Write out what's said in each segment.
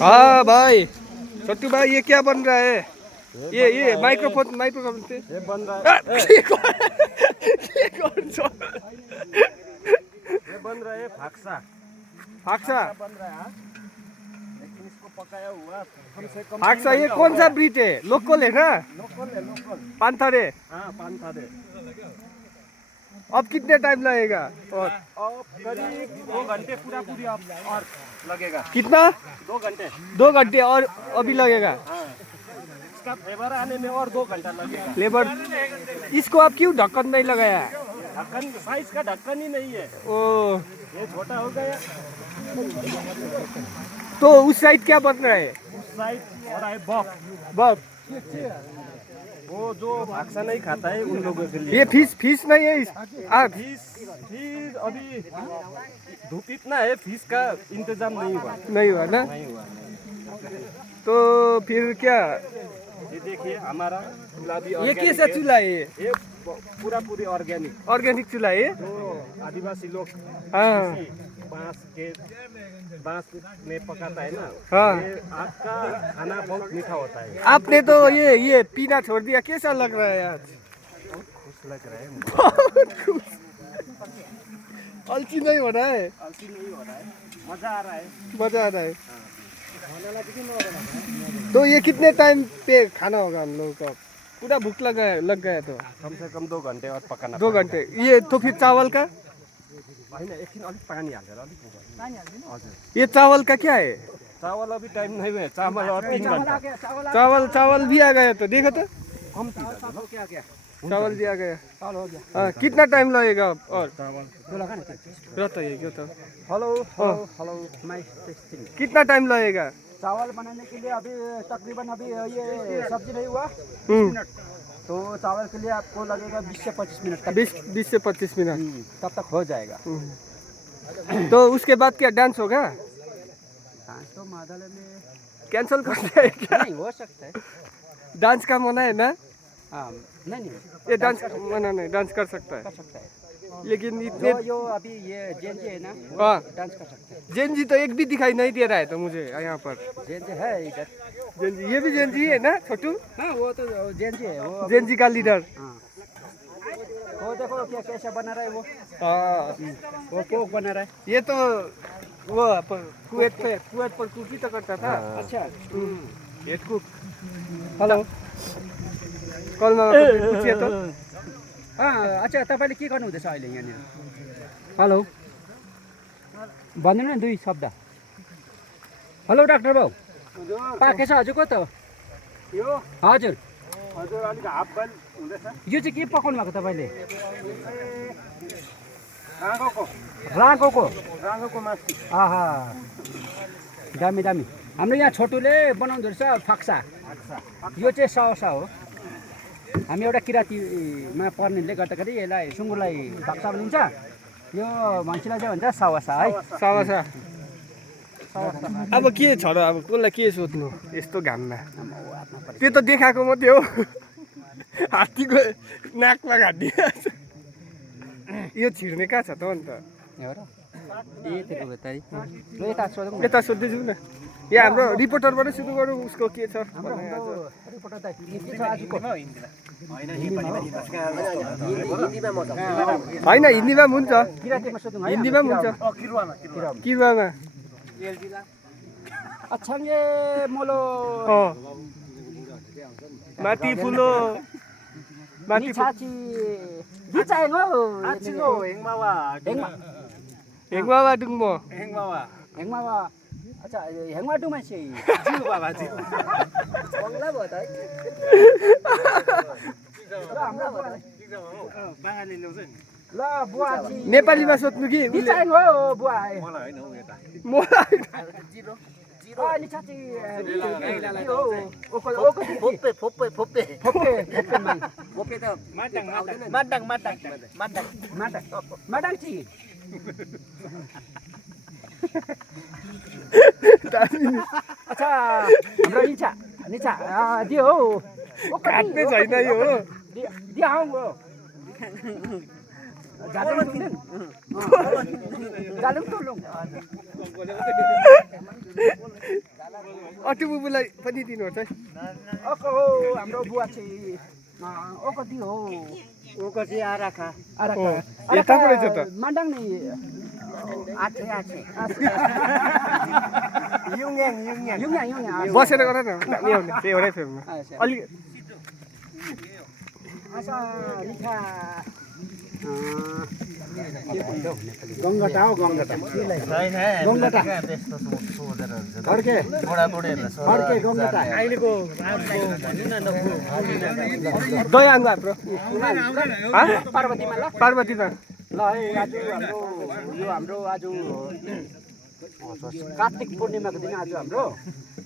हाँ भाई, छोटू भाई ये क्या बन रहा है? ये माइक्रोफोन से ये बन रहा है। ये बन रहा है फाक्सा फाक्सा बन रहा है। लेकिन इसको पकाया हुआ कम से कम फाक्सा ये कौन सा ब्रीड है? लोकल है ना? लोकल है, लोकल। पांथरे। हाँ, पांथरे। अब कितने टाइम लगेगा? और अब करीब 2 घंटे पूरी अब और लगेगा। कितना? 2 घंटे। 2 घंटे और अभी लगेगा। हाँ, इसका फ्लेवर आने में और 2 घंटा लगेगा। फ्लेवर। इसको आप क्यों ढक्कन नहीं लगाया? ढक्कन साइज का ढक्कन ही नहीं है। ओ, ये छोटा हो गया। तो उस साइड क्या बन रहा है? उस साइड हो रहा है बफ। बफ। वो जो फाक्सा नहीं खाता है उन लोगों के लिए। ये फिश नहीं है फिश अभी धूप इतना है, फिश का इंतजाम नहीं हुआ। नहीं हुआ ना? नहीं हुआ। तो फिर क्या? ये देखिए हमारा चूल्हा भी ये कैसा चूल्हा है? ये पूरी ऑर्गेनिक ऑर्गेनिक चूल्हा है? जो आदिवासी लोग हाँ बांस में पकाता है ना। हाँ। ये आपका खाना बहुत मीठा होता है। आपने तो ये पीना छोड़ दिया, कैसा लग रहा है आज? बहुत खुश लग रहा है मुझे। बहुत खुश। अलसी नहीं हो रहा है? अलसी नहीं हो रहा है, मजा आ रहा है। मजा आ रहा है। तो ये कितने टाइम पे खाना होगा हम लोगों का? पूरा भूख लग गया तो कम से कम 2 घंटे और पकाना। 2 घंटे। ये तो फिर चावल का? होइन, एकछिन अलिक पानी हालेर अलिक। हजुर, ये चावल का क्या है? चावल अभी टाइम नहीं है। चावल और 3 घंटा। चावल भी आ गया तो देखो तो। कम्ती दाजु, क्या चावल भी आ गया। चावल हो गया। हाँ, कितना टाइम लगेगा और? चावल लगा ना। रहता है क्यों तो? Hello my testing. कितना टाइम लगेगा? चावल बनाने के लिए अभी तकरीबन अभी ये सब्जी नहीं हुआ 20 हम्म। मिनट, तो चावल के लिए आपको लगेगा 20 से 25 मिनट तक। 20 से 25 मिनट तब तक हो जाएगा। तो उसके बाद क्या डांस होगा? डांस तो मादाले में कैंसिल कर दिया है क्या? नहीं हो सकता है। डांस का मना है ना? हाँ, नहीं ये डांस मना नहीं, डांस कर सकता कर है। सकता है। लेकिन इतने जो अभी ये जेनजी है ना, हाँ, डांस कर सकता है। जेनजी तो एक भी दिखाई नहीं दे रहा है तो मुझे यहाँ पर। जेनजी है इधर। जेनजी, ये भी जेनजी है ना छोटू? हाँ, वो तो जेनजी है वो। जेनजी का लीडर। हाँ, वो देखो क्या कैसा बना रहा है वो। हाँ, वो कोक बना रहा है। ये तो वो कुवैत पर कुकी तो करता था। अच्छा। Head cook. हेलो, कलमा पूछिए तो। अच्छा, तपाईँले के गर्नुहुँदैछ अहिले यहाँनिर? हेलो, भन्नु न 2 शब्द। हेलो डाक्टर बाउ, पाकेछ हजुरको त? यो हजुर, हजुर अलिक हाफ बल हुँदैछ। यो चाहिँ के पकाउनु भएको तपाईँले? राँगोको राँगोको मासु। आहा, दामी दामी। हाम्रो यहाँ छोटुले बनाउँदो रहेछ फाक्सा। यो चाहिँ सावसा हो। हामी एउटा किराँतीमा पर्नेले गर्दाखेरि यसलाई सुँगुरलाई फाक्सा भनिन्छ, यो मान्छेलाई चाहिँ भन्छ सावसा है। सावासा। अब के छ र? अब कसलाई के सोध्नु यस्तो घाममा? त्यो त देखाएको मात्रै हो। हात्तीको नाकमा घाँटिया यो छिर्ने कहाँ छ त अन्त? यता सोध्दैछु न। यहाँ हाम्रो रिपोर्टरबाट सुरु गरौँ, उसको के छ? होइन, हिन्दीमा पनि हुन्छ। हिन्दीमा पनि हुन्छ। किरुवामा। अछाङ्गे मोलो माथि फुलो माथि छाची बिचाएन हो हेङमावा डुङ्मो हेङमावा। अच्छा, हेङमा डुमा चाहिँ जिउ बाबा जिउ बङ्गला भयो त है। बाङ्गाली ल्याउँछ नि। ल बुवा नेपालीमा सोध्नु कि बिचाएन हो बुवा। मलाई अनि छाची हो ओको ओको फोप्पे फोप्पे फोप्पे फोप्पे फोप्पे त माटाङ माटाङ माटाङ माटाङ माटाङ माटाङ ची। अच्छा, हाम्रो निचा निचा दियो हौ। काट्ने छैन यो हो। दिया हौ हो। जालुङ तुलुङ जालुङ तुलुङ अटु बुबुलाई पनि दिनुहोस् है ओको हाम्रो बुवा चाहिँ ओ कति हो ऊ कति आराखा यताबाट छ त मान्डाङ नि आछे युङयाङ बसेर गर न दामी आउने त्यही एउटै फेममा अलि आशा रिखा गङ्गटा हो गङ्गटा गङ्गटा फर्के फर्के गङ्गटा अहिलेको दयाङ हाम्रो पार्वतीमा ल पार्वतीमा ल है आज हाम्रो आज कार्तिक पूर्णिमाको दिन आज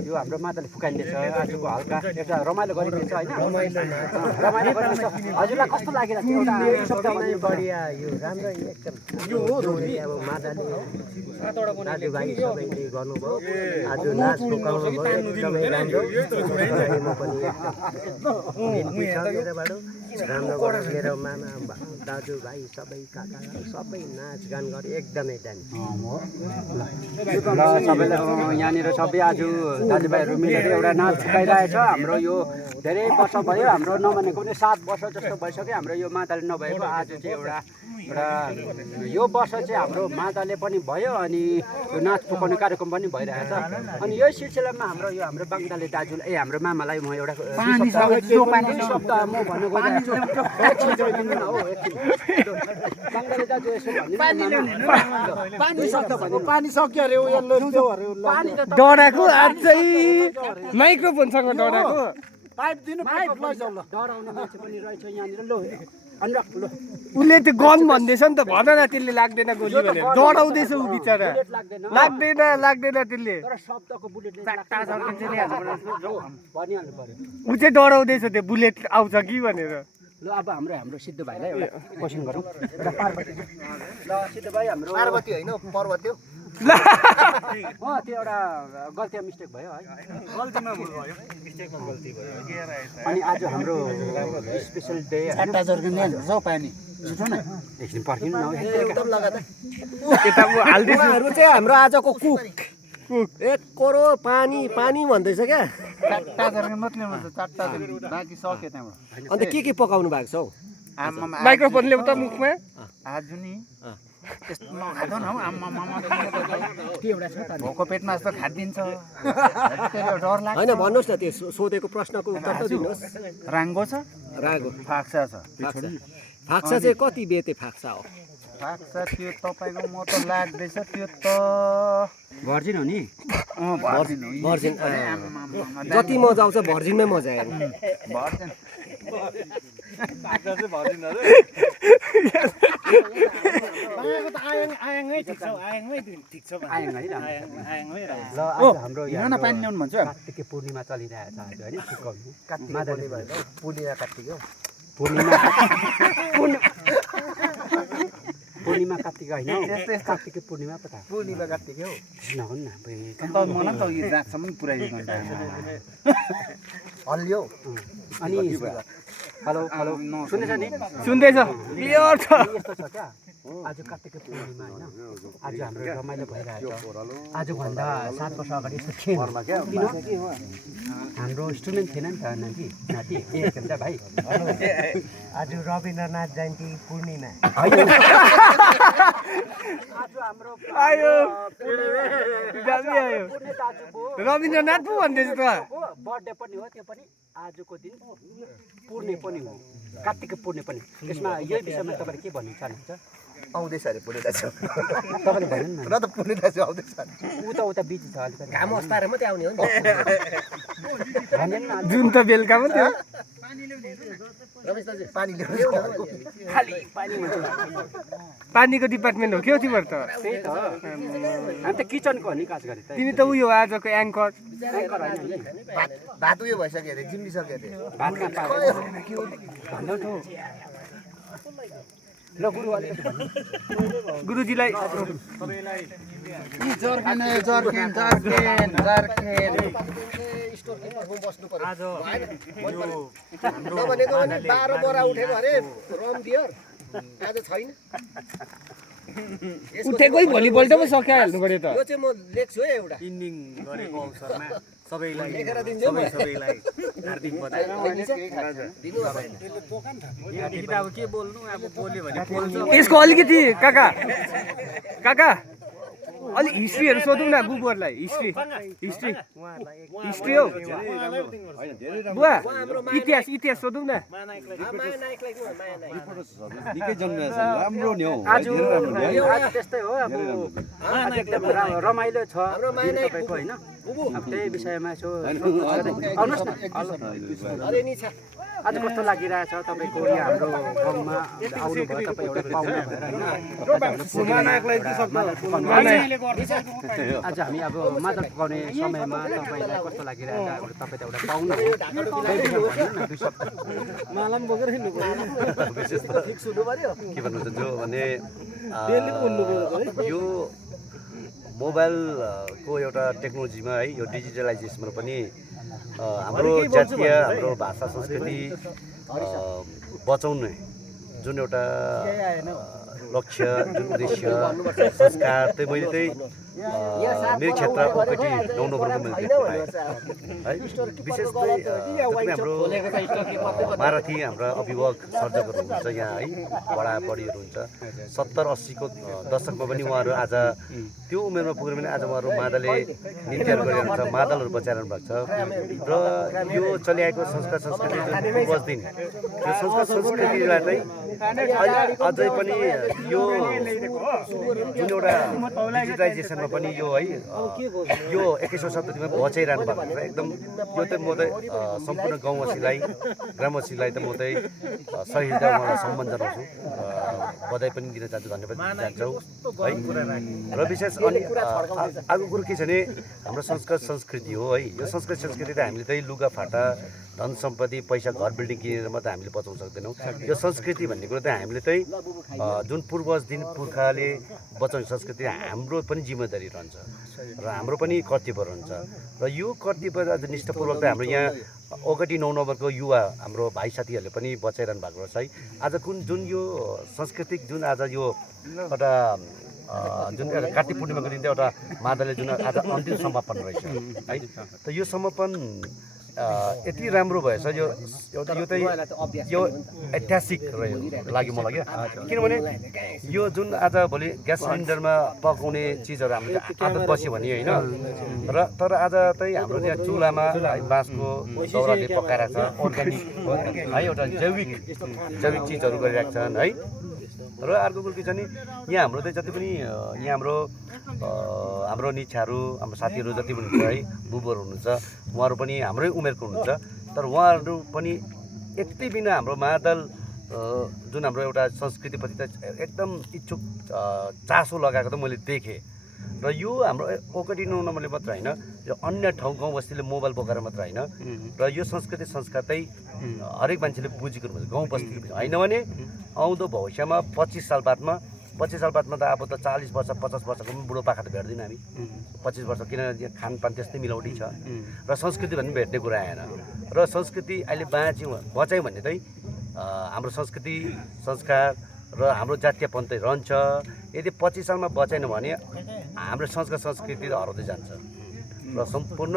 यो हाम्रो माताले फुकाइँदैछ आजको हल्का एउटा रमाइलो गरिँदैछ होइन रमाइलो गरिँदैछ हजुरलाई कस्तो लागिरहेको एउटा शब्दमा बढिया यो राम्रो एकदम यो हो अब माताले दाजुभाइ सबैले गर्नुभयो आज नाच फुकाउनु भयो एकदमै राम्रो म पनि बिन्ती छ मेरोबाट राम्रो गरेर मेरो मामा दाजुभाइ सबै काका सबै नाचगान गरे एकदमै दामी ल सबैलाई यहाँनिर सबै आज दाजुभाइहरू मिलेर एउटा नाच फुकाइरहेछ हाम्रो यो धेरै वर्ष भयो हाम्रो नमानेको पनि 7 वर्ष जस्तो भइसक्यो हाम्रो यो माताले नभएको आज चाहिँ एउटा यो वर्ष चाहिँ हाम्रो माताले पनि भयो अनि यो नाच फुकाउने कार्यक्रम पनि भइरहेछ अनि यही सिलसिलामा हाम्रो बाङ्गाले दाजुलाई हाम्रो मामालाई म एउटा शब्द म भन्नु गइरहेको छु बाङ्गाले दाजु यसो पानी सक्यो अरे डराएको अझै माइक्रोफोनसँग डराएको पाइप दिनु पाइप लैजाऊ ल डराउने मान्छे पनि रहेछ यहाँनिर ल अनुराग ल उसले त्यो गन भन्दैछ नि त भन न त्यसले लाग्दैन गोली भनेर डराउँदैछ ऊ बिचरा लाग्दैन त्यसले तर शब्दको बुलेटले भनिहाल्नु पर्यो ऊ चाहिँ डराउँदैछ त्यो बुलेट आउँछ कि भनेर ल अब हाम्रो सिद्ध भाइलाई एउटा क्वेसन गरौँ एउटा पार्वती ल सिद्ध भाइ हाम्रो पार्वती होइन पर्वत हो त्यो एउटा गल्ती मिस्टेक भयो है गल्तीमा भुल भयो मिस्टेकमा गल्ती भयो अनि आज हाम्रो स्पेसल डे चारटा जर्किन ल्याउनु पानी छिटो न एकछिन पर्खिनु न एकदम लगातार यता म हाल्दैछु उहाँहरू चाहिँ हाम्रो आजको कुक एक कोरो पानी भन्दैछ क्या चारटा जर्किन मात्रै ल्याउनु छ चारटा जर्किन बाँकी सक्यो त्यहाँबाट अन्त के पकाउनु भएको छ हौ आमामा माइक्रोफोन ल्याउ त मुखमा आज नि यस्तो नखाँदो न हौ आमामा के एउटा छ त भोको पेटमा जस्तो खादिन्छ त्यसले डर लाग्छ होइन भन्नुहोस् न त्यो सोधेको प्रश्नको उत्तर त दिनुहोस् राङ्गो छ रागो फाक्सा छ फाक्सा चाहिँ कति बेते फाक्सा हो फाक्सा त्यो तपाईँको म त लाग्दैछ त्यो त भर्जिन हो नि भर्जिन हो भर्जिन जति मजा आउँछ भर्जिनमै मजा आयो भर्जिन ल आज हाम्रो हिँड्न पानी ल्याउनु भन्छु कार्तिक पूर्णिमा चलिरहेछ आज होइन फुकाउनु पूर्णिमा कार्तिक हो पूर्णिमा कार्तिक होइन कार्तिक पूर्णिमा पता पूर्णिमा कार्तिक हो नहुन् न मलाई त यो रातसम्म पुऱ्याइदिनु हल्लियो अनि हेलो सुन्दैछ नि सुन्दैछ क्लियर छ यस्तो छ क्या आज कार्तिक पूर्णिमा होइन आज हाम्रो रमाइलो भइरहेको छ आजभन्दा 7 वर्ष अगाडि यस्तो थिएन किन हाम्रो स्टुडेन्ट थिएन नि त नाति के भन्छ भाइ आज रविन्द्रनाथ जयन्ती पूर्णिमा आज हाम्रो आयो दाजु आयो पुर्णे दाजुको रविन्द्रनाथ पो भन्दैछ त बर्थडे पनि हो त्यो पनि आजको दिन पूर्णे पनि हो कार्तिक पूर्णे पनि यसमा यही विषयमा तपाईँले के भन्नु चाहनुहुन्छ आउँदैछ अरे पूर्णे दाजु तपाईँले भन्नु न र त पूर्णे दाजु आउँदैछ उता बिजी छ अलिकति घाम अस्ताएर मात्रै आउने हो नि भन्दैन न जुन त बेलुका मात्रै हो रमेश दाजु पानी ल्याउनु खाली पानी मात्र पानीको डिपार्टमेन्ट हो के हो तिम्रो त त्यही त हामी त किचनको हो नि खास गरी त तिमी त उयो आजको एङ्कर एङ्कर होइन नि भात उयो भइसक्यो अरे जिम्मिसक्यो अरे भात कहाँ पायो भन्नु त ल गुरु अलिकति भन्नु गुरुजीलाई जर्किन बस्नु पर्यो नभनेको भने 12 बोरा उठेको अरे रम बियर आज छैन उठेकै भोलिपल्ट पो सकिहाल्नु पऱ्यो त यो चाहिँ म लेख्छु है एउटा इन्डिङ गरेको अवसरमा सबैलाई हार्दिक बधाई। यसको अलिकति काका अलिक हिस्ट्रीहरू सोधौँ न बुबुहरूलाई। हिस्ट्री हो बुवा, इतिहास सोधौँ न। निकै जन्मेछन्, राम्रो नि हौ। आज त्यस्तै हो, अब एकदम रमाइलो छ तपाईँको होइन। अब त्यही विषयमा यसो आउनुहोस् न। आज कस्तो लागिरहेछ तपाईँको यहाँ हाम्रो गाउँमा आउनुभयो तपाईँ एउटा पाहुना भएर होइन। आज हामी अब मादल पकाउने समयमा तपाईँलाई कस्तो लागिरहेछ? तपाईँ त एउटा पाहुना हो, के भन्नु चाहन्छु भने यो मोबाइलको एउटा टेक्नोलोजीमा है, यो डिजिटलाइजेसनमा पनि हाम्रो जातीय हाम्रो भाषा संस्कृति बचाउने जुन एउटा लक्ष्य, जुन उद्देश्य, संस्कार चाहिँ मैले चाहिँ मेरो क्षेत्र ओकेटी 9 नम्बरमा मैले देख्न पाएँ है। विशेष चाहिँ हाम्रो माराठी हाम्रा अभिभावक सर्जकहरू हुनुहुन्छ यहाँ है, बडाबडीहरू हुन्छ। 70-80 को दशकमा पनि उहाँहरू आज त्यो उमेरमा पुगेर पनि आज उहाँहरू मादलले नृत्यहरू गरिरहनु छ, मादलहरू बचाइरहनु भएको छ। र यो चलिआएको संस्कार संस्कृति जुन बस्दिन, त्यो संस्कार संस्कृतिलाई चाहिँ अझै पनि यो जुन एउटा डिजिटलाइजेसनमा पनि यो है, यो 21औं शताब्दीमा बचाइरहनु भएको छ एकदम। यो चाहिँ म चाहिँ सम्पूर्ण गाउँवासीलाई, ग्रामवासीलाई त म चाहिँ सही उहाँलाई सम्मान जनाउँछु, बधाई पनि दिन चाहन्छु, धन्यवाद दिन चाहन्छौँ है। र विशेष अनि अर्को कुरो के छ भने हाम्रो संस्कार संस्कृति हो है। यो संस्कार संस्कृति त हामीले चाहिँ लुगाफाटा, धन सम्पत्ति, पैसा, घर बिल्डिङ किनेर मात्रै हामीले बचाउन सक्दैनौँ। यो संस्कृति भन्ने कुरो चाहिँ हामीले चाहिँ जुन पूर्वजदेखि पुर्खाले बचाउने संस्कृति हाम्रो पनि जिम्मेदारी रहन्छ र हाम्रो पनि कर्तव्य रहन्छ। र यो कर्तव्य आज निष्ठापूर्वक चाहिँ हाम्रो यहाँ ओकेटी 9 नम्बरको युवा हाम्रो भाइ साथीहरूले पनि बचाइरहनु भएको रहेछ है। आज जुन यो सांस्कृतिक जुन आज यो एउटा जुन एउटा कार्तिक पूर्णिमाको दिन एउटा मादलले जुन आज अन्तिम समापन रहेछ है। त यो समापन यति राम्रो भएछ, यो एउटा यो चाहिँ यो ऐतिहासिक लाग्यो मलाई क्या। किनभने यो जुन आज भोलि ग्यास सिलिन्डरमा पकाउने चिजहरू हामीले आदत बस्यो भने होइन, र तर आज चाहिँ हाम्रो यहाँ चुलामा बाँसको दाउराले पकाएर छ, अर्ग्यानिक है, एउटा जैविक चिजहरू गरिरहेका छन् है। र अर्को कुरो के छ भने यहाँ हाम्रो चाहिँ जति पनि यहाँ हाम्रो निच्छाहरू, हाम्रो साथीहरू जति पनि हुन्छ है, बुबुहरू हुनुहुन्छ, उहाँहरू पनि हाम्रै उमेरको हुनुहुन्छ। तर उहाँहरू पनि यति बिना हाम्रो मादल जुन हाम्रो एउटा संस्कृतिप्रति त एकदम इच्छुक चासो लगाएको त मैले देखेँ। र यो हाम्रो ओकेटी 9 नम्बरले मात्र होइन, यो अन्य ठाउँ गाउँ बस्तीले मोबाइल बोकेर मात्र होइन, र यो संस्कृति संस्कार चाहिँ हरेक मान्छेले बुझेको हुन्छ, गाउँ बस्तीले होइन भने आउँदो भविष्यमा 25 साल बादमा त अब त 40 वर्ष 50 वर्षको पनि बुढोपाका त भेट्दैनौँ हामी। 25 वर्ष किनभने खानपान त्यस्तै मिलाउटी छ र संस्कृति भन्ने भेट्ने कुरा आएन। र संस्कृति अहिले बचायो भने चाहिँ हाम्रो संस्कृति संस्कार र हाम्रो जातीयपन चाहिँ रहन्छ। यदि 25 सालमा बचाएन भने हाम्रो संस्कार संस्कृति हराउँदै जान्छ। र सम्पूर्ण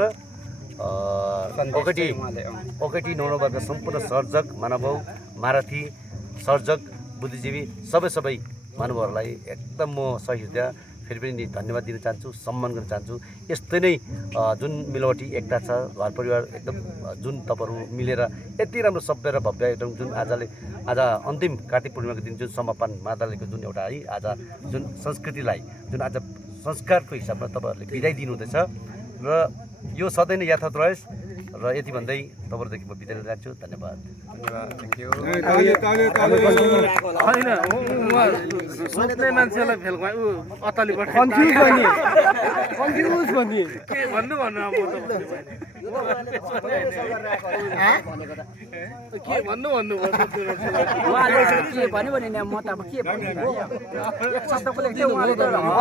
ओकेटी 9 नम्बरका सम्पूर्ण सर्जक महानुभाव, माराठी सर्जक, बुद्धिजीवी सबै महानुभावहरूलाई एकदम म सही हृदय फेरि पनि धन्यवाद दिन चाहन्छु, सम्मान गर्न चाहन्छु। यस्तै नै जुन मिलावटी एकता छ, घर परिवार एकदम जुन तपाईँहरू मिलेर यति राम्रो सभ्य र भव्य एकदम जुन आज अन्तिम कार्तिक पूर्णिमाको दिन जुन समापन मादलको जुन एउटा है आज जुन संस्कृतिलाई जुन आज संस्कारको हिसाबमा तपाईँहरूले बिदाई दिनुहुँदैछ र यो सधैँ नै यथावत रहोस्। र यति भन्दै तपाईँहरूदेखि म बिदा लिन चाहन्छु। धन्यवाद। सोध्ने मान्छेलाई फेल अत्ताली कन्फ्युज भन्ने के भन्नु अब के भन्नु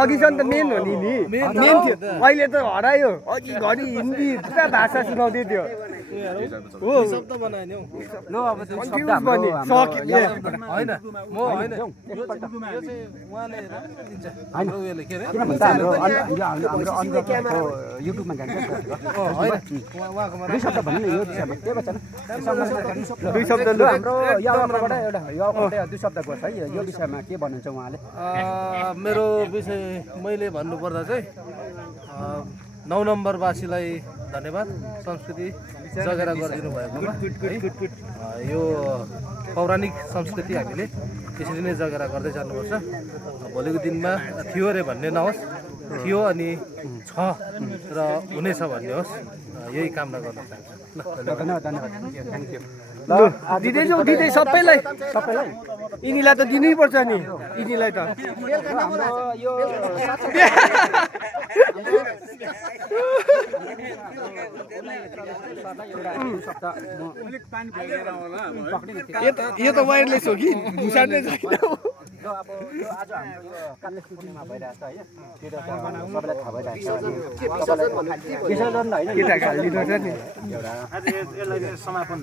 अघिसम्म त मेन हो नि, मेन थियो। अहिले त हरायो, अघि घरि हिन्दी पुरा भाषा सिकाउँदै थियो। हो शब्द बनायो नि हौ ल अब त्यो शब्द कन्फ्युज हाम्रो बने हाम्रो सकित यहाँ- होइन म होइन जाउँ, यो चाहिँ उहाँले राम्रै दिन्छ होइन। हाम्रो उयोले के अरे किन भन्छ हाम्रो हाम्रो अनुरोधको युट्युबमा जान्छ होइन उहाँकोमा दुई शब्द भन्नु न यो विषयमा के भन्छ दुई शब्द ल हाम्रो यहाँबाट एउटा यहाँबाट दुई शब्द गर्छ है यो विषयमा के भन्नुहुन्छ उहाँले मेरो विषय मैले भन्नुपर्दा चाहिँ 9 नम्बरवासीलाई धन्यवाद संस्कृति जगेरा गरिदिनु भएकोमा यो पौराणिक संस्कृति हामीले त्यसरी नै जगेरा गर्दै जानुपर्छ भोलिको दिनमा थियो अरे भन्ने नहोस् थियो अनि छ र हुनेछ भन्ने होस् यही कामना गर्न चाहन्छु धन्यवाद धन्यवाद थ्याङ्क यू ल दिँदै जाउँ दिँदै सबैलाई सबैलाई यिनीलाई त दिनै पर्छ नि यिनीलाई त हाम्रो यो यो त वायरलेस हो कि भुसा नै छैन ल अब यो आज हाम्रो यो कालेश्वर दिनमा भइरहेछ है त्यो त सबैलाई थाहा भइरहेछ विसर्जन होइन केटाको हालिदिनु छ नि समापन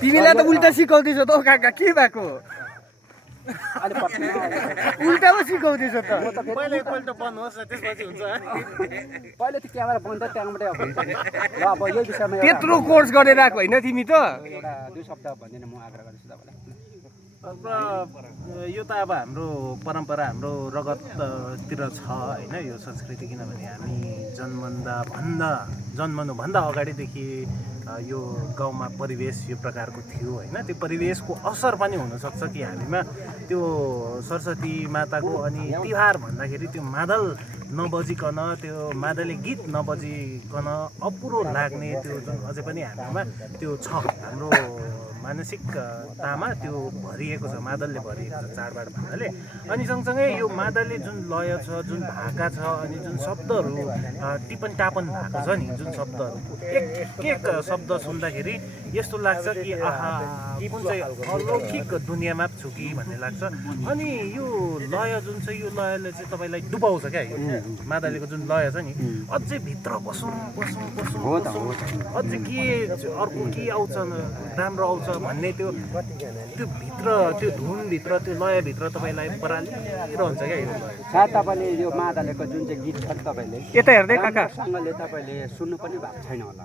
तिमीलाई त उल्टा सिकाउँदैछौ त हौ काका के भएको अहिले पर्छ उल्टा पो सिकाउँदैछ त पहिला एकपल्ट बन्नुहोस् न त्यसपछि हुन्छ पहिले त्यो क्यामेरा बन्द त्यहाँबाट अब हुन्छ ल अब यो विषयमा त्यत्रो कोर्स गरेर आएको होइन तिमी त एउटा दुई शब्द भनिदिन म आग्रह गर्छु तपाईँलाई यो त अब हाम्रो परम्परा हाम्रो रगततिर छ होइन यो संस्कृति किनभने हामी जन्मनुभन्दा अगाडिदेखि यो गाउँमा परिवेश यो प्रकारको थियो होइन त्यो परिवेशको असर पनि हुनसक्छ कि हामीमा त्यो सरस्वती माताको अनि तिहार भन्दाखेरि त्यो मादल नबजिकन त्यो मादले गीत नबजिकन अपुरो लाग्ने त्यो जुन अझै पनि हामीमा त्यो छ हाम्रो मानसिकतामा त्यो भरिएको छ मादलले भरिएको छ चाडबाड भन्नाले अनि सँगसँगै यो मादलले जुन लय छ जुन भाका छ अनि जुन शब्दहरू टिपन टापन भएको छ नि जुन शब्दहरू एक शब्द सुन्दाखेरि यस्तो लाग्छ कि आहा कुन चाहिँ अलौकिक दुनियाँमा छु कि भन्ने लाग्छ अनि यो लय जुन छ यो लयले चाहिँ तपाईँलाई डुबाउँछ क्या यो मादलेको जुन लय छ नि अझै भित्र पसौँ अझै के अर्को के आउँछ राम्रो आउँछ भन्ने त्यो भित्र त्यो धुनभित्र त्यो लयभित्र तपाईँलाई परालिरहन्छ क्या यो लय सायद तपाईँले यो मादलेको जुन चाहिँ गीत छ नि तपाईँले यता हेर्दै काका राम्रोसँगले तपाईँले सुन्नु पनि भएको छैन होला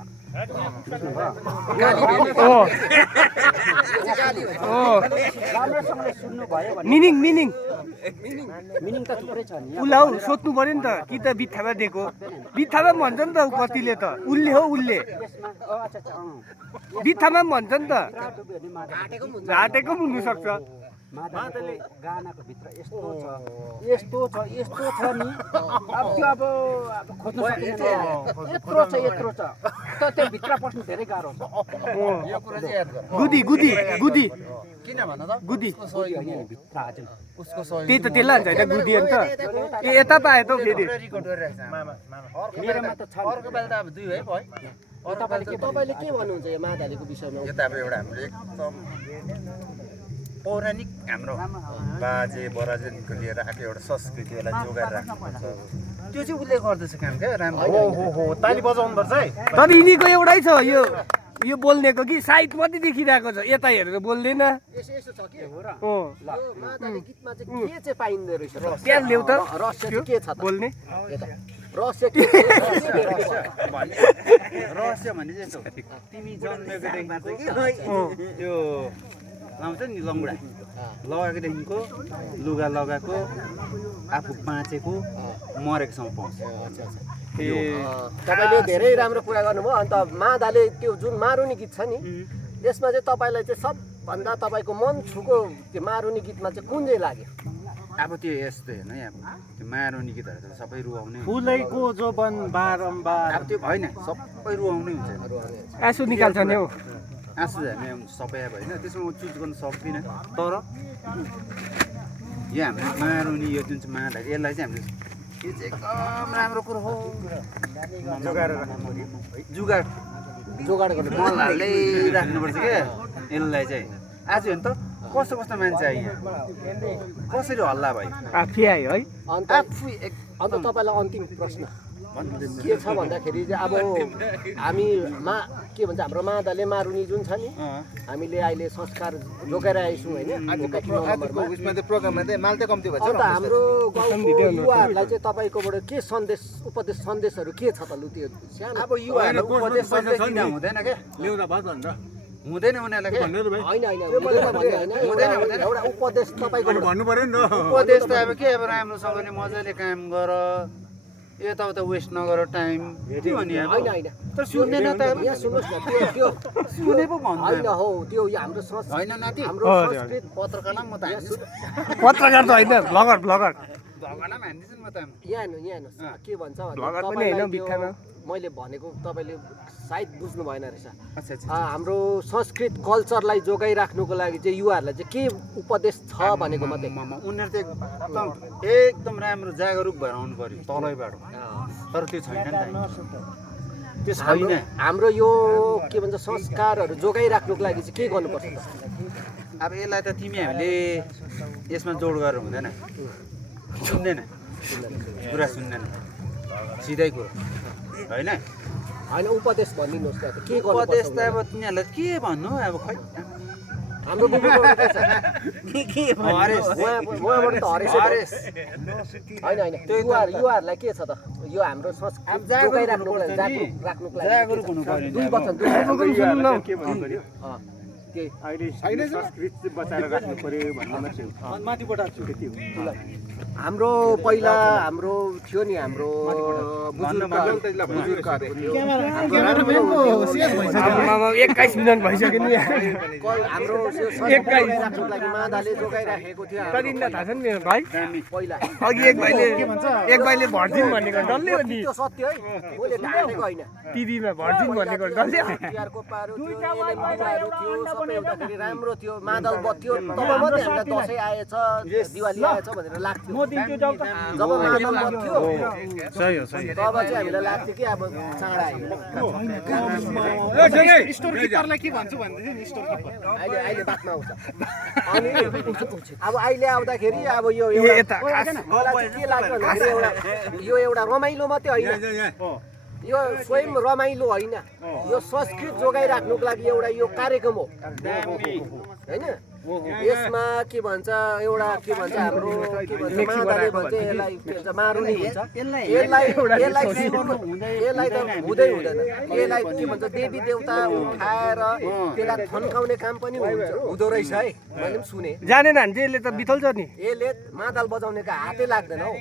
बुझ्नुभयो राम्रोसँगले सुन्नुभयो भने मिनिङ मिनिङ त थुप्रै छ नि उसलाई हौ सोध्नु पऱ्यो नि त कि त बित्थामा दिएको बित्थामा पनि भन्छ नि त कतिले त उसले हो उसले यसमा अच्छा अच्छा बित्थामा पनि भन्छ नि त डुब्यो भने मादल झाटेको पनि हुनसक्छ मादलको गानाको भित्र यस्तो छ नि अब त्यो अब खोज्नु सकिँदैन यत्रो छ त त्यो भित्र पस्नु धेरै गाह्रो छ गुदी किन भन त गुदी भित्र आज त्यही त त्यसलाई हुन्छ होइन गुदी अन्त ए यता त आयो त हौ फेरि मेरोमा त छ अर्को बेला त अब दुई है भयो तपाईँले के भन्नुहुन्छ यो मादलेको विषयमा यो त अब एउटा हाम्रो एकदम पौराणिक हाम्रो बाजे बराजुदेखिको लिएर आएको एउटा संस्कृतिलाई जोगाएर राख्नुपर्छ त्यो चाहिँ उसले गर्दैछ काम क्या राम्रो हो ताली बजाउनुपर्छ है तर यिनीको एउटै छ यो बोल्नेको कि साइड मात्रै देखिरहेको छ यता हेरेर बोल्दैन यसो छ कि अँ यो मादले गीतमा चाहिँ के चाहिँ पाइँदो रहेछ त्यहाँ ल्याउ त रहस्य चाहिँ के छ त बोल्ने रहस्य के रहस्य भने चाहिँ यस्तो तिमी जन्मेकोदेखिमा चाहिँ कि त्यो लाउँछ नि लङ्गुडा लगाएकोदेखिको लुगा लगाएको आफू बाँचेको मरेकोसम्म पाउँछ तपाईँले धेरै राम्रो कुरा गर्नुभयो अन्त मादले त्यो जुन मारुनी गीत छ नि त्यसमा चाहिँ तपाईँलाई चाहिँ सबभन्दा तपाईँको मन छुको त्यो मारुनी गीतमा चाहिँ कुन चाहिँ लाग्यो अब त्यो यस्तो हेर्नु है अब त्यो मारुनी गीतहरू त सबै रुवाउने फुलैको जोबन बारम्बार अब त्यो होइन सबै रुवाउने हुन्छ आँसु निकाल्छ नि हौ आँसु झर्ने सबै अब होइन त्यसमा म चुज गर्न सक्दिनँ तर यो हाम्रो मारुनी यो जुन चाहिँ मादल यसलाई चाहिँ हामीले यो चाहिँ एकदम राम्रो कुरो हो जोगाड गर्नु मल हाल्दै राख्नुपर्छ क्या यसलाई चाहिँ आज हेर्नु त कस्तो कस्तो मान्छे आयो यहाँ कसरी हल्ला भयो आफै आयो है अन्त आफू अन्त तपाईँलाई अन्तिम प्रश्न के छ भन्दाखेरि चाहिँ अब हामीमा के भन्छ हाम्रो मादले मारुनी जुन छ नि हामीले अहिले संस्कार जोगाइरहेछौँ होइन उसमा त प्रोग्राममा चाहिँ माल चाहिँ कम्ती भन्छ अन्त हाम्रो गाउँको युवाहरूलाई चाहिँ तपाईँकोबाट के सन्देशहरू के छ त लु त्यो सानो अब युवाहरूलाई उपदेश सन्देश दिन हुँदैन क्या ल्याउँदा भयो भनेर हुँदैन उनीहरूलाई क्या होइन एउटा उपदेश तपाईँको भन्नु पर्यो नि त उपदेश त अब के अब राम्रोसँगले मजाले काम गर यताउता वेस्ट नगर टाइम के भन्ने अब होइन तर सुन्दैन त अब यहाँ सुन्नुहोस् न त्यो सुने पो भन्दैन होइन हो त्यो हाम्रो होइन नाति हाम्रो संस्कृत पत्रकारलाई म त हान्दिन्छु पत्रकार त होइन ब्लगर झगडामा हान्दिन्छु नि म त यहाँ हेर्नुहोस् के भन्छ ब्लगर पनि होइन बित्थामा मैले भनेको तपाईँले सायद बुझ्नु भएन रहेछ अच्छा अच्छा हाम्रो संस्कृत कल्चरलाई जोगाइराख्नुको लागि चाहिँ युवाहरूलाई चाहिँ के उपदेश छ भनेको मात्रै उनीहरू त एकदम राम्रो जागरुक भएर आउनु पर्यो तलैबाट तर त्यो छैन नि त त्यो छैन हाम्रो यो के भन्छ संस्कारहरू जोगाइराख्नुको लागि चाहिँ के गर्नुपर्छ त अब यसलाई त तिमी हामीले यसमा जोड गरेर हुँदैन सुन्दैन कुरा सुन्दैन सिधै कुरो होइन होइन उपदेश भनिदिनुहोस् न के उपदेश त गर्नुपर्छ अब तिनीहरूलाई के भन्नु अब खै हाम्रो बुबुबाट के भन्नु उहाँबाट त हरेस होइन युवाहरूलाई के छ त यो हाम्रो संस्कृति जोगाइराख्नुको लागि जागरुक जागरुक हुनु पर्यो दुई वचन के भन्नु पर्यो त्यही अहिले संस्कृति बचाएर राख्नु पर्यो भन्ने मात्रै हो माथिबाट आएको छु त्यति हो हाम्रो पहिला हाम्रो थियो नि हाम्रो आमामा 21 मिनट भइसक्यो नि हाम्रो राख्नुको लागि मादाले जोगाइराखेको थियो कदिन थाहा छ नि मेरो भाइ पहिला अघि एक भाइले भर्जिन भनेको डल्लै हो नि त्यो सत्य है मैले ढालेको होइन टिभीमा भर्जिन भनेको डल्लै तिहारको पारो थियो एलेम्बुहरू थियो सबै हुँदाखेरि राम्रो थियो मादल बत्थ्यो तब मात्रै हामीलाई दसैँ आएछ दिवाली आएछ भनेर लाग्थ्यो जब मादल बत्थ्यो सही हो सही तब चाहिँ हामीलाई लाग्थ्यो कि अब चाड आयो स्टोर किपरलाई के भन्छु भन्दैछु स्टोर किपर अहिले बातमा आउँछ अनि अब अहिले आउँदाखेरि अब यो यता मलाई चाहिँ के लाग्यो भन्दाखेरि यो एउटा रमाइलो मात्रै होइन यो स्वयं रमाइलो होइन यो संस्कृत जोगाइराख्नुको लागि एउटा यो कार्यक्रम हो होइन यसमा के भन्छ एउटा के भन्छ हाम्रो के भन्छ मादले भन्छ यसलाई के भन्छ मारुनी हुन्छ यसलाई त हुँदै हुँदैन यसलाई के भन्छ देवी देवता उठाएर त्यसलाई थन्काउने काम पनि हुँदो रहेछ है मैले पनि सुने जानेन भने चाहिँ यसले त बिथल्छ नि यसले मादल बजाउनेको हातै लाग्दैन हौ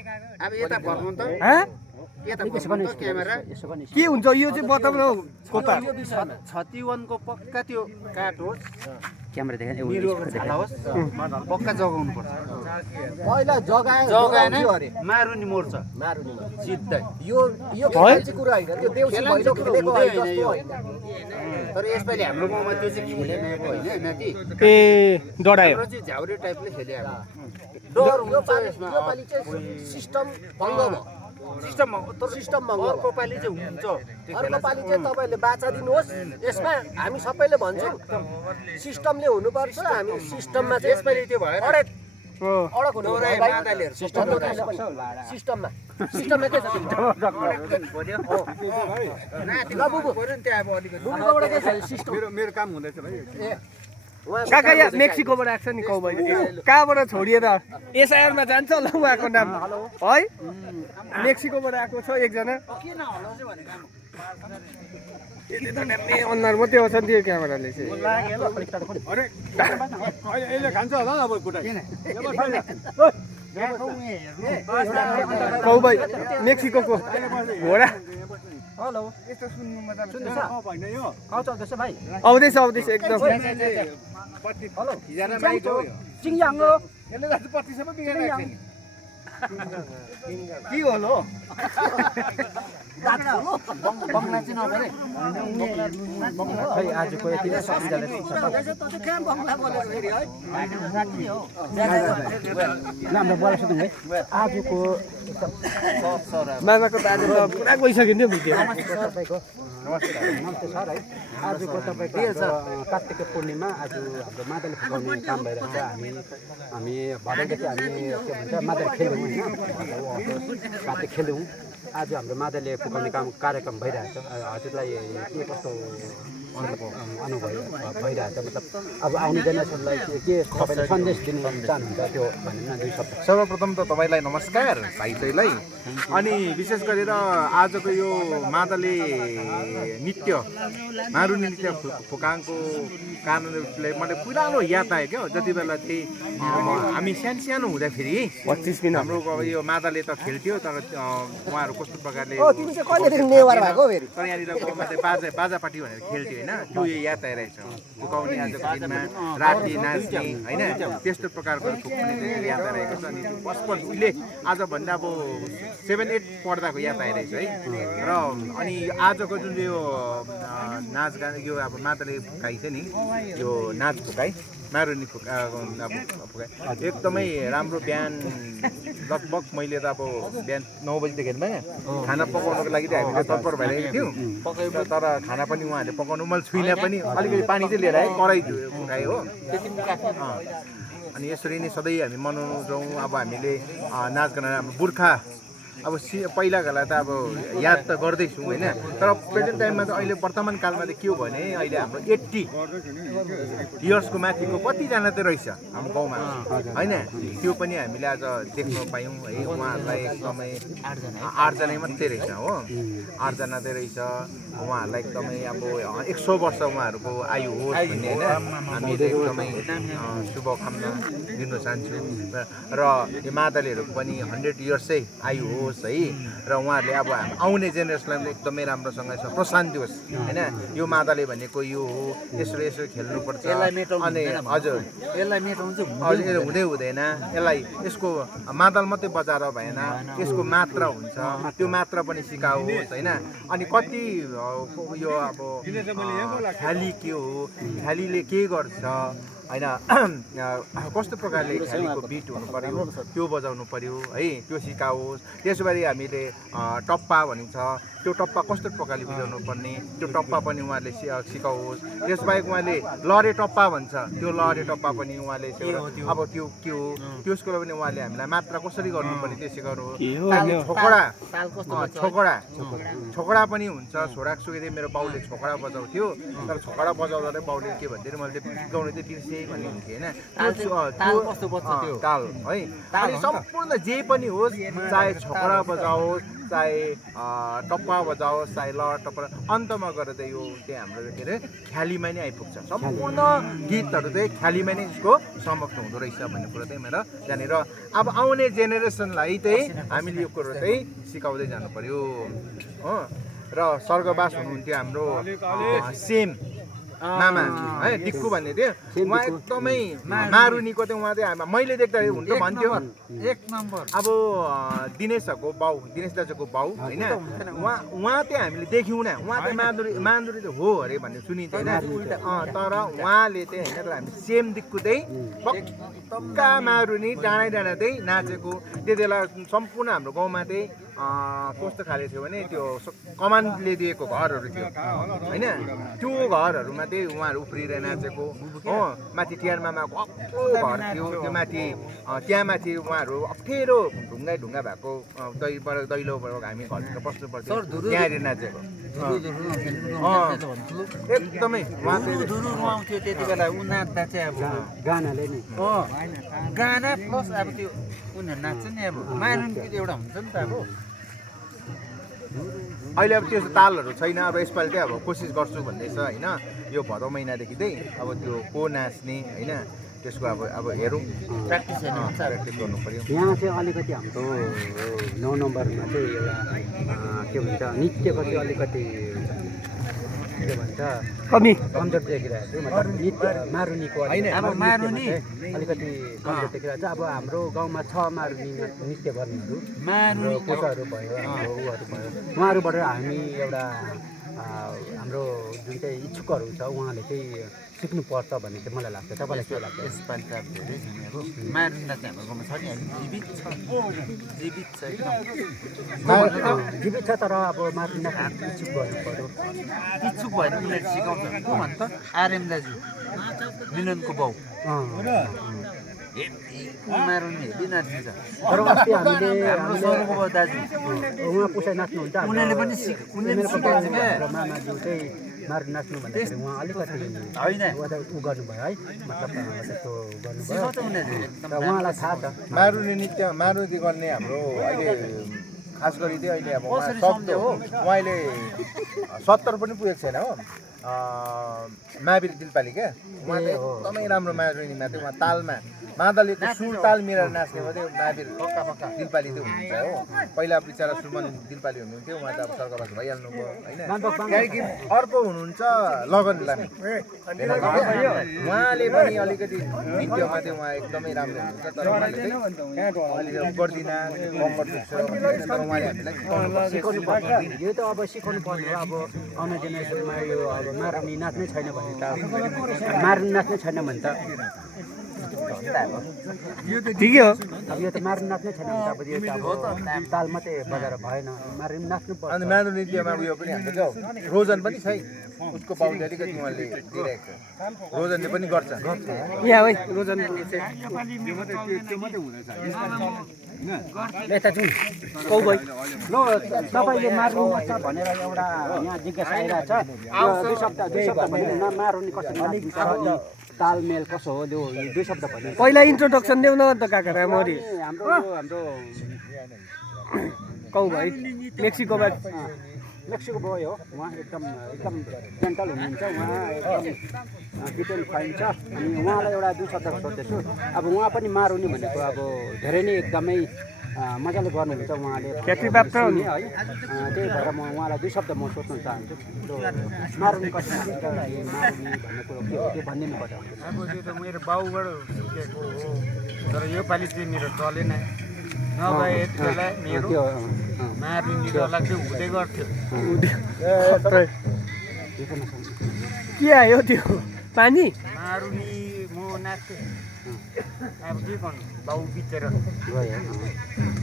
अब यता भन्नु त यता क्यामेरा के हुन्छ यो चाहिँ बताउनु हौ कोता यो विषयमा छतिवनको पक्का त्यो काठ होस् क्यामेरा देखाएन झाला होस् पक्का जगाउनु पर्छ पहिला जगाएन मारुनी मोर्छ मारुनीमा सिधै यो खेल्ने कुरा होइन त्यो देउसी भैलो खेलेको होइन जस्तो होइन तर यसपालि हाम्रो गाउँमा त्यो चाहिँ खेलेन होइन माथि ए डरायो हाम्रो चाहिँ झ्याउरे टाइपले खेल्यो डर यो पालि चाहिँ सिस्टम भङ्ग भयो सिस्टम भङ्ग अर्को पालि चाहिँ हुन्छ अर्को पालि चाहिँ तपाईँहरूले बाचा दिनुहोस् यसमा हामी सबैले भन्छौँ सिस्टमले हुनुपर्छ हामी सिस्टममा चाहिँ यसपालि त्यो भएर अडक हुनु डोराए मादलहरू सिस्टममा के छ बुबुकोबाट के छ सिस्टम मेरो काम हुँदैछ भाइ काका यहाँ मेक्सिकोबाट आएको छ नि कौबाई कहाँबाट छोडिएर एसआईआरमा जान्छ होला उहाँको नाम है मेक्सिकोबाट आएको छ एकजना अनुहार मात्रै आउँछ नि त्यो क्यामेराले चाहिँ यसले खान्छ होला अब कुटा कौबाई मेक्सिकोको घोडा हेलो यस्तो सुन्नुमा त सुन्दैछ? भएन यो आउँछ भाइ आउँदैछ एकदम हेलो हिजोआज माइक हो यो। चिङयाङ हो यसले त 25 बिगार राख्छ नि के होला हो बङ्गला चाहिँ नगरे खै आजको यति नै सकिँदैन राम्रो बोला सुन्नु है आजको मामाको त आज त पुरा गइसक्यो नि भिडियो तपाईँको नमस्ते सर है आजको तपाईँको कार्तिक पूर्णिमा आज हाम्रो मादल फुकाउने काम भइरहेको छ हामी भदैदेखि हामी के भन्छ मादल खेल्यौँ होइन कार्तिक खेल्यौँ आज हाम्रो मादलले फुकाउने कार्यक्रम भइरहेछ हजुरलाई के कस्तो अनुभव भइरहेछ मतलब अब आउने जेनेरेसनलाई के तपाईँले सन्देश दिन चाहनुहुन्छ त्यो भन्नु न 2 शब्द सर्वप्रथम त तपाईँलाई नमस्कार साहित्यलाई अनि विशेष गरेर आजको यो मादले नृत्य मारुनी नृत्य फुकाङको कारणले मैले पुरानो याद आयो क्या जति बेला चाहिँ हामी सानो हुँदाखेरि 25 मिनट हाम्रो यो मादले त खेल्थ्यो तर उहाँहरू कस्तो प्रकारले तर यहाँनिर गाउँमा चाहिँ बाजापाटी भनेर खेल्थ्यो होइन त्यो याद आइरहेछ फुकाउने आजको दिनमा राति नाच्ने होइन त्यस्तो प्रकारको फुक्ने चाहिँ याद आइरहेको छ अनि बचपन उहिले आजभन्दा अब 7-8 पढ्दाको याद आइरहेछ है र अनि आजको जुन यो नाचगान यो अब मादले फुकाइ छ नि यो नाच फुकाइ मारुनी फुकाइ एकदमै राम्रो बिहान लगभग मैले त अब बिहान 9 बजीदेखिमा खाना पकाउनको लागि चाहिँ हामीले तत्पर भइरहेको थियौँ तर खाना पनि उहाँहरूले पकाउनु मैले छुइनँ पनि अलिकति पानी चाहिँ लिएर आएँ कराई फुकाएँ हो अनि यसरी नै सधैँ हामी मनाउँछौँ अब हामीले नाचगान हाम्रो बुर्खा अब पहिलाकोलाई त अब याद त गर्दैछौँ होइन तर प्रेजेन्ट टाइममा चाहिँ अहिले वर्तमान कालमा चाहिँ के हो भने अहिले हाम्रो 80 इयर्सको माथिको कतिजना चाहिँ रहेछ हाम्रो गाउँमा होइन त्यो पनि हामीले आज देख्न पायौँ है उहाँहरूलाई एकदमै 8 जना मात्रै रहेछ हो 8 जना चाहिँ रहेछ उहाँहरूलाई एकदमै अब 100 वर्ष उहाँहरूको आयु होस् भन्ने होइन हामीले एकदमै शुभकामना दिन चाहन्छु र यो मादलेहरूको पनि 100 इयर्सै आयु होस् है र उहाँहरूले अब आउने जेनेरेसनलाई एकदमै राम्रोसँग प्रोत्साहन दियोस् होइन यो मादले भनेको यो हो यसो खेल्नुपर्छ अनि हजुर यसलाई मेटाउनु हुँदै हुँदैन यसलाई यसको मादल मात्रै बजाएर भएन यसको मात्रा हुन्छ त्यो मात्रा पनि सिकाओस् होइन अनि कति यो अब ख्याली के हो ख्यालीले के गर्छ होइन कस्तो प्रकारले ख्यालीको बिट हुनु पर्यो त्यो बजाउनु पर्यो है त्यो सिकाओस् त्यसबारे हामीले टप्पा भनिन्छ त्यो टप्पा कस्तो प्रकारले बजाउनु पर्ने त्यो टप्पा पनि उहाँले सिकाओस् त्यसबाहेक उहाँले लरे टप्पा भन्छ त्यो लरे टप्पा पनि उहाँले अब त्यो के हो त्यसको पनि उहाँले हामीलाई मात्रा कसरी गर्नुपर्ने त्यो सिकाउनु छोकडा पनि हुन्छ छोराको सुकेदेखि मेरो बाउले छोकडा बजाउँथ्यो तर छोकडा बजाउँदा बाउले के भन्थ्यो मैले त्यो सिकाउनु चाहिँ बिर्सेँ भन्ने हुन्थ्यो होइन ताल है अनि सम्पूर्ण जे पनि होस् चाहे छोकडा बजाओस् चाहे टप्पा बजाओस् चाहे लड टप्पा अन्तमा गएर चाहिँ यो चाहिँ हाम्रो के अरे ख्यालीमा नै आइपुग्छ सम्पूर्ण गीतहरू चाहिँ ख्यालीमा नै यसको समाप्त हुँदो रहेछ भन्ने कुरो चाहिँ मेरो त्यहाँनिर अब आउने जेनेरेसनलाई चाहिँ हामीले यो कुरो चाहिँ सिकाउँदै जानु पर्यो हो र स्वर्गवास हुनुहुन्थ्यो हाम्रो सेम मामा है डिक्कु भन्ने थियो उहाँ एकदमै मारुनीको चाहिँ उहाँ चाहिँ मैले देख्दाखेरि हुन त भन्थ्यो 1 नम्बर अब दिनेशको बाउ दिनेश दाजुको बाउ होइन उहाँ चाहिँ हामीले देख्यौँ न उहाँ चाहिँ माधुरी चाहिँ हो अरे भन्ने सुनिन्छ होइन तर उहाँले चाहिँ होइन तर हामी सेम डिक्कु चाहिँ पक्का मारुनी डाँडै डाँडा चाहिँ नाचेको त्यति बेला सम्पूर्ण हाम्रो गाउँमा चाहिँ कस्तो खाले थियो भने त्यो कमानले दिएको घरहरू थियो होइन त्यो घरहरूमा चाहिँ उहाँहरू उफ्रिएर नाचेको हो माथि टियारमामाको अग्लो घर थियो त्यो माथि त्यहाँ माथि उहाँहरू अप्ठ्यारो ढुङ्गा भएको दैलोबाट हामी घरतिर बस्नु पर्थ्यो त्यहाँनिर नाचेको एकदमै उहाँ आउँथ्यो त्यति बेला ऊ नाच्दा चाहिँ अब गानाले नि गाना प्लस अब त्यो उनीहरू नाच्छ नि अब मारुनी एउटा हुन्छ नि त अब अहिले अब त्यो तालहरू छैन अब यसपालि चाहिँ अब कोसिस गर्छु भन्दैछ होइन यो भदौ महिनादेखि चाहिँ अब त्यो को नाच्ने होइन त्यसको अब हेरौँ प्र्याक्टिस गर्नु पर्यो यहाँ चाहिँ अलिकति हाम्रो 9 नम्बरमा चाहिँ एउटा के भन्छ नृत्यको चाहिँ अलिकति के भन्छ कमजोर देखिरहेको थियो मतलब नृत्य मारुनीको अब मारुनी अलिकति कमजोर देखिरहेको छ अब हाम्रो गाउँमा 6 मारुनी नृत्य गर्नेहरू कोचाहरू भयो हाम्रो उहरू भयो उहाँहरूबाट हामी एउटा हाम्रो जुन चाहिँ इच्छुकहरू छ उहाँले चाहिँ सिक्नुपर्छ भन्ने चाहिँ मलाई लाग्छ तपाईँलाई के लाग्छ यसपालि त अब धेरै छ नि अब मारुनी नाच हाम्रो गाउँमा छ नि अहिले जीवित छ जीवित छ तर अब मारुनी नाच इच्छुक गर्नु पर्यो इच्छुक भएर उनीहरू सिकाउँछ को भन्छ आरएम दाजु मिलनको बाउ मारुनी हेभी नाच्नुहुन्छ तर अस्ति हामीले हाम्रो सौरभ दाजु उहाँ पुसाइ नाच्नुहुन्छ उनीहरूले पनि उनीहरूले सिकाउँछ क्या हाम्रो मामाज्यू चाहिँ मारुनी नाच्नु भन्दाखेरि उहाँ अलिकति होइन ऊ गर्नुभयो है मतलब त्यस्तो गर्नुभयो सिकाउँछ उनीहरूले एकदम र उहाँलाई थाहा छ मारुनी नृत्य मारुनी गर्ने हाम्रो अहिले खास गरी चाहिँ अहिले अब कसरी शब्द सम्झ्यो हो? उहाँले 70 पनि पुगेको छैन हो महावीर दिलपाली क्या उहाँले एकदमै राम्रो मारुनी नाच्थ्यो उहाँ तालमा मादलीको सुर ताल मिलाएर नाच्ने मात्रै महावीर दिलपाली चाहिँ हुनुहुन्छ हो पहिला बिचरा सुमन दिलपाली हुनुहुन्थ्यो उहाँ त अब स्वर्गवास भइहाल्नु भयो होइन त्यहाँदेखि अर्को हुनुहुन्छ लगन लामी उहाँले पनि अलिकति नृत्यमा चाहिँ उहाँ एकदमै राम्रो हुनुहुन्छ तर उहाँले चाहिँ अलिकति गर्दिनँ कम्फर्ट देख्छ तर उहाँले हामीलाई सिकाउनु पर्छ यो त अब सिकाउनु पर्ने हो अब आउने जेनेरेसनमा यो अब मारुनी नाच्नै छैन भने त मारुनी नाच्नै छैन भने त ठिकै हो अब यो त मारुनी नाच्नै छैन भने त अब यो त अब ताल मात्रै बजाएर भएन मारुनी नाच्नु पर्छ अनि मारुनी नृत्यमा उयो पनि हाम्रो क्या रोजन पनि छ है उसको पाउने अलिकति उहाँले दिइरहेको छ रोजनले पनि गर्छ यहाँ है रोजन यता जाउँ कौ भाइ ल तपाईँले मारुनी नाच्छ भनेर एउटा यहाँ जिज्ञासा आइरहेको छ दुई शब्द भन्नु न मारुनी कस्तो नाच्छ अनि तालमेल कसो हो त्यो दुई शब्द भन्नु पहिला इन्ट्रोडक्सन देऊ न त काका रामरी हाम्रो कौ भाइ मेक्सिकोमा मेक्सिको बोय हो उहाँ एकदम जेन्टल हुनुहुन्छ उहाँ एकदम डिटेल पाइन्छ अनि उहाँलाई एउटा दुई शब्द सोध्दैछु अब उहाँ पनि मारुनी भनेको अब धेरै नै एकदमै मजाले गर्नुहुन्छ उहाँले ख्याति प्राप्त हुने है त्यही भएर म उहाँलाई दुई शब्द म सोध्न चाहन्छु मारुनी कस्तो नाच्छ मारुनी भन्ने कुरो के हो त्यो भनिदिनु पर्छ अब त्यो त मेरो बाउबाट सिकेको हो तर योपालि चाहिँ मेरो चलेन नभए यति बेला मेरो त्यो मारुनी डला चाहिँ हुँदै गर्थ्यो के आयो त्यो पानी मारुनी म नाच्थेँ अब के गर्नु बाउ बितेर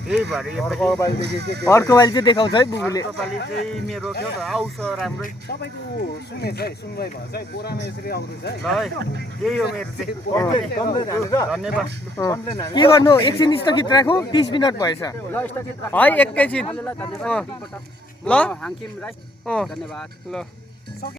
त्यही भएर अर्को पालि चाहिँ देखाउँछ है बुबुले योपालि चाहिँ मेरो थियो त आउँछ राम्रै तपाईँको सुनेछ है सुनवाई भन्छ है पोरामा यसरी आउँदैछ है ल है यही हो मेरो चाहिँ धन्यवाद के गर्नु एकछिन स्थगित राखौँ 30 मिनट भएछ है एकैछिन धन्यवाद ल हाङखिम राई धन्यवाद ल